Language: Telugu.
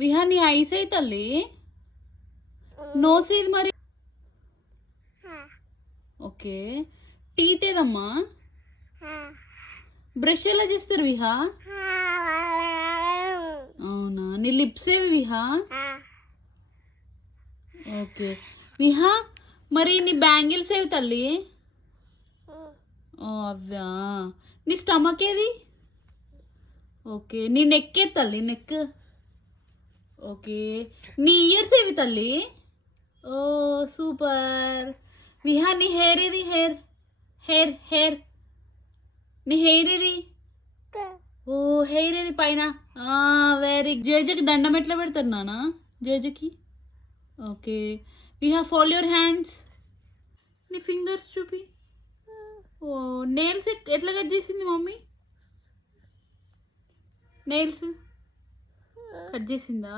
విహా నీ ఐస్ అయి తల్లి నోస్ ఇది మరి. ఓకే టీత్ ఏదమ్మా? బ్రష్ ఎలా చేస్తారు విహా? అవునా నీ లిప్స్ ఏవి విహా? ఓకే విహా మరి నీ బ్యాంగిల్స్ ఏవి తల్లి? ఓ అవ్వా. నీ స్టమక్ ఏది? ఓకే నీ నెక్ ఏది తల్లి? నెక్. ఓకే నీ ఇయర్స్ ఏవి తల్లి? ఓ సూపర్. విహా నీ హెయిర్ ఏది? హెయిర్ హెయిర్ హెయిర్ నీ హెయిర్ ఏది? ఓ హెయిర్ ఏది పైన? వెరీ జేజకి దండం ఎట్లా పెడతారు నానా జేజకి? ఓకే విహా ఫోల్డ్ యువర్ హ్యాండ్స్. నీ ఫింగర్స్ చూపి. ఓ నెయిల్స్ ఎట్లా కట్ చేసింది మమ్మీ? నెయిల్స్ కట్ చేసిందా?